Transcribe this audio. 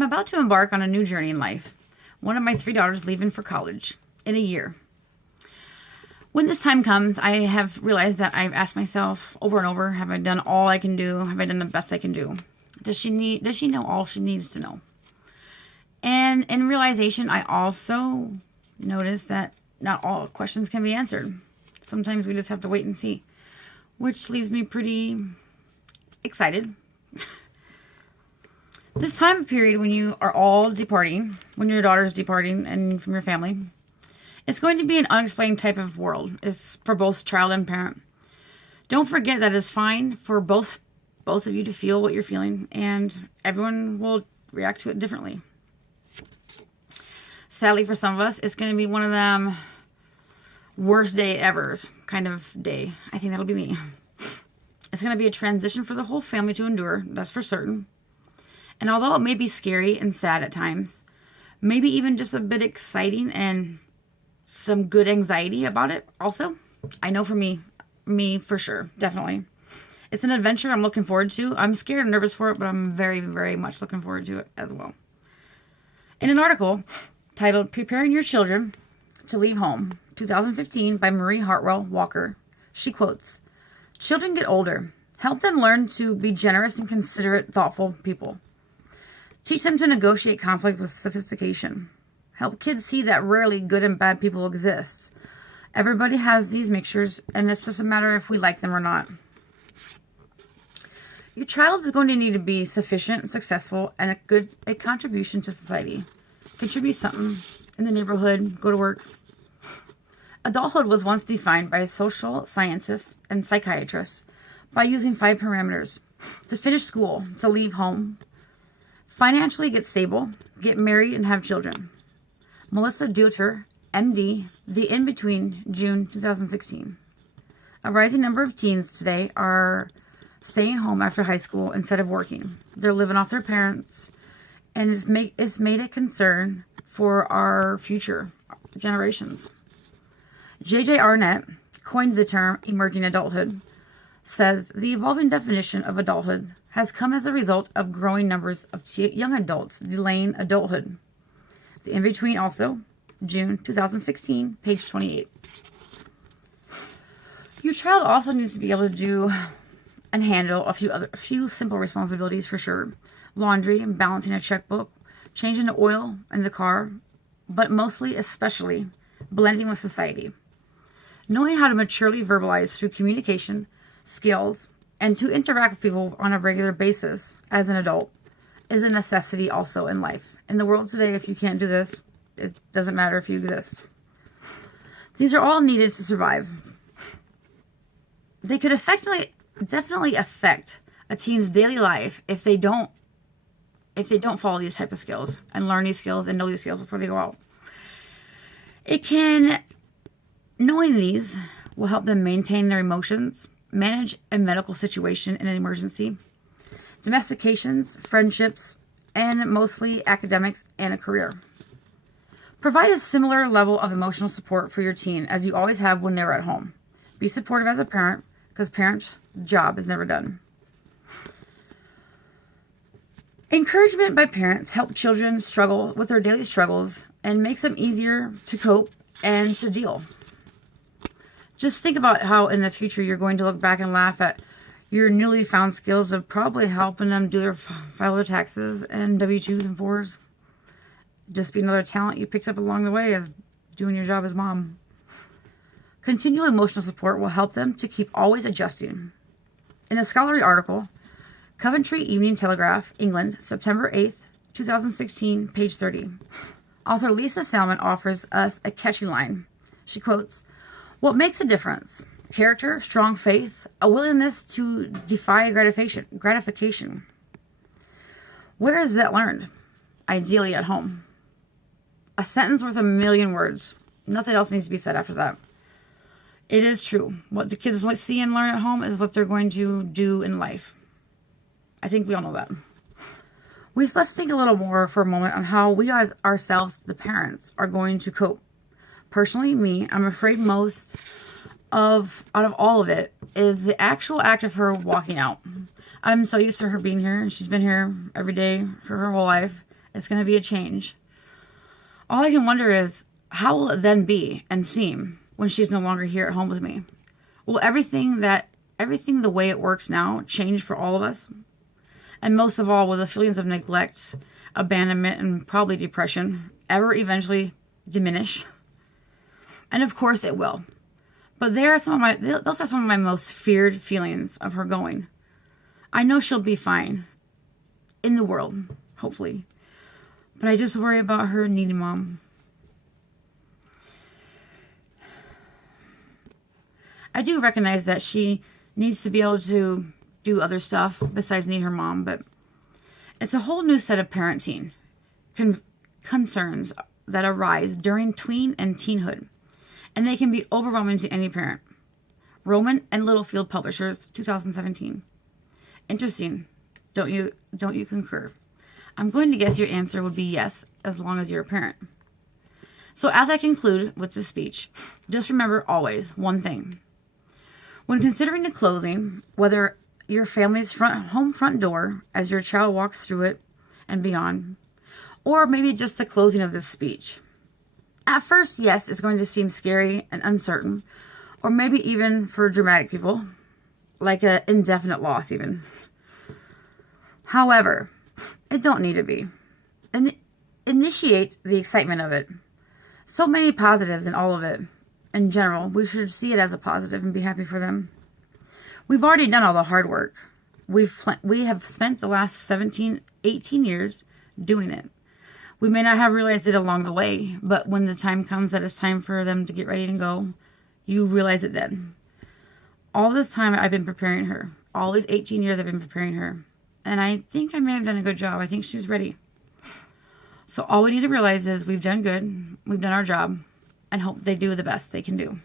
I'm about to embark on a new journey in life. One of my 3 daughters leaving for college in a year. When this time comes, I have realized that I've asked myself over and over, have I done all I can do? Have I done the best I can do? Does she know all she needs to know? And in realization, I also noticed that not all questions can be answered. Sometimes we just have to wait and see, which leaves me pretty excited. This time period when you are all departing, when your daughter's departing and from your family, it's going to be an unexplained type of world. It's for both child and parent. Don't forget that it's fine for both of you to feel what you're feeling, and everyone will react to it differently. Sadly, for some of us, it's going to be one of them worst day ever kind of day. I think that'll be me. It's going to be a transition for the whole family to endure, that's for certain. And although it may be scary and sad at times, maybe even just a bit exciting and some good anxiety about it also. I know for me for sure, definitely. It's an adventure I'm looking forward to. I'm scared and nervous for it, but I'm very, very much looking forward to it as well. In an article titled Preparing Your Children to Leave Home, 2015, by Marie Hartwell Walker, she quotes, "Children get older. Help them learn to be generous and considerate, thoughtful people. Teach them to negotiate conflict with sophistication. Help kids see that rarely good and bad people exist. Everybody has these mixtures, and it's just a matter if we like them or not. Your child is going to need to be sufficient, successful, and a contribution to society. Contribute something in the neighborhood, go to work." Adulthood was once defined by social scientists and psychiatrists by using 5 parameters: to finish school, to leave home, financially get stable, get married, and have children. Melissa Deuter, MD, The In-Between, June 2016. A rising number of teens today are staying home after high school instead of working. They're living off their parents, and it's made a concern for our future generations. J.J. Arnett coined the term emerging adulthood, says the evolving definition of adulthood has come as a result of growing numbers of young adults delaying adulthood. The In-Between also, June 2016, page 28. Your child also needs to be able to do and handle a few simple responsibilities for sure. Laundry and balancing a checkbook, changing the oil in the car, but mostly, especially, blending with society. Knowing how to maturely verbalize through communication, skills, and to interact with people on a regular basis as an adult is a necessity also in life. In the world today, if you can't do this, it doesn't matter if you exist. These are all needed to survive. They could definitely affect a teen's daily life if they don't follow these type of skills and learn these skills and know these skills before they go out. Knowing these will help them maintain their emotions, manage a medical situation in an emergency, domestications, friendships, and mostly academics and a career. Provide a similar level of emotional support for your teen as you always have when they're at home. Be supportive as a parent, because parent job is never done. Encouragement by parents help children struggle with their daily struggles and makes them easier to cope and to deal. Just think about how in the future you're going to look back and laugh at your newly found skills of probably helping them file their taxes and W-2s and 4s. Just be another talent you picked up along the way as doing your job as mom. Continual emotional support will help them to keep always adjusting. In a scholarly article, Coventry Evening Telegraph, England, September 8th, 2016, page 30. Author Lisa Salmon offers us a catchy line. She quotes, "What makes a difference? Character, strong faith, a willingness to defy gratification. Where is that learned? Ideally at home." A sentence worth 1,000,000 words. Nothing else needs to be said after that. It is true. What the kids see and learn at home is what they're going to do in life. I think we all know that. Let's think a little more for a moment on how we as ourselves, the parents, are going to cope. Personally, I'm afraid most out of all of it is the actual act of her walking out. I'm so used to her being here, and she's been here every day for her whole life, It's going to be a change. All I can wonder is, how will it then be and seem when she's no longer here at home with me? Will everything the way it works now change for all of us? And most of all, will the feelings of neglect, abandonment, and probably depression ever eventually diminish? And of course it will. But those are some of my most feared feelings of her going. I know she'll be fine in the world, hopefully. But I just worry about her needy mom. I do recognize that she needs to be able to do other stuff besides need her mom, but it's a whole new set of parenting concerns that arise during tween and teenhood, and they can be overwhelming to any parent. Rowman and Littlefield Publishers, 2017. Interesting. Don't you concur? I'm going to guess your answer would be yes, as long as you're a parent. So as I conclude with this speech, just remember always one thing. When considering the clothing, whether your family's home front door as your child walks through it and beyond, or maybe just the closing of this speech. At first, yes, it's going to seem scary and uncertain, or maybe even for dramatic people, like an indefinite loss even. However, it don't need to be. And initiate the excitement of it. So many positives in all of it. In general, we should see it as a positive and be happy for them. We've already done all the hard work. We have spent the last 17, 18 years doing it. We may not have realized it along the way, but when the time comes that it's time for them to get ready to go, you realize it then. All this time I've been preparing her. All these 18 years I've been preparing her. And I think I may have done a good job. I think she's ready. So all we need to realize is we've done good. We've done our job. And hope they do the best they can do.